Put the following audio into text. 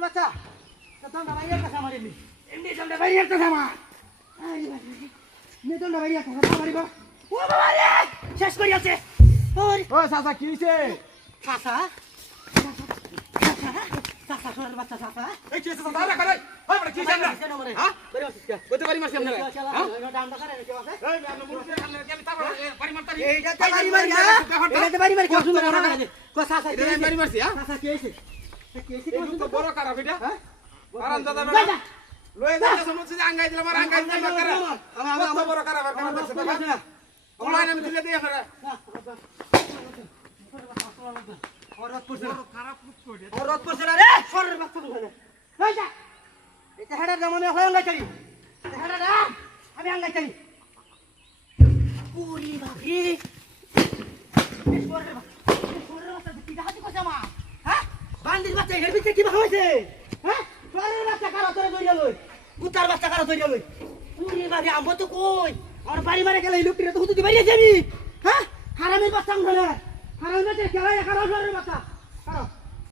বাচ্চা তোমরা বাইরে একটা সামার এমনি তোমরা বাইরে একটা সামার আরে বাবা নে তোমরা বাইরে একটা সামার মারিবা ও বাবা রে শেষ করি আছে ওরে ও চাচা কি হইছে চাচা চাচা সোনার বাচ্চা চাচা এই কি চাচা দাঁড়া করে ওই বড় কি জানা হ্যাঁ কইতে পারি মারছি আপনারা হ্যাঁ ডান্ডা করে নাকি আছে এই আমি মুরগি খালে আমি তারপর বাড়ি মারতারি এইটা তো বাড়ি মারি না এইটা বাড়ি মারি কত সুন্দর করে কো চাচা এটা আমি বাড়ি মারছি হ্যাঁ চাচা কি হইছে কি হইছে এই তো বড় খারাপ এটা হ্যাঁ আরাম দাদা বেটা লয়ে যাচ্ছে সমস্যা যে আঙ্গাই দিলাম আর আঙ্গাই দিলাম করে আমার বড় খারাপ আর খারাপ আছে বাবা অনলাইন আমি তুলে দিয়ে করে খারাপ করছে না রে সরের বাচ্চা বুঝালে এই যা এটা হেডার জামানে হয় আঙ্গাই চাই হেডার আমি আঙ্গাই চাই পুরি বাকি সরের বাচ্চা কি হাতি কইছে মা হ্যাঁ বান্দির বাচ্চা এর ভিতরে কি হইছে হ্যাঁ সরের বাচ্চা কারা ধরে ধরিয়া লই কুতার বাচ্চা কারা ধরিয়া লই পুরি বাকি আমবো তো কই আর বাড়ি মারে গেলে ইলেকট্রিক তো হুতি বাইরে যাবি হ্যাঁ হারামির বাচ্চা ধরে হারামির বাচ্চা কেলাই খারাপ সরের বাচ্চা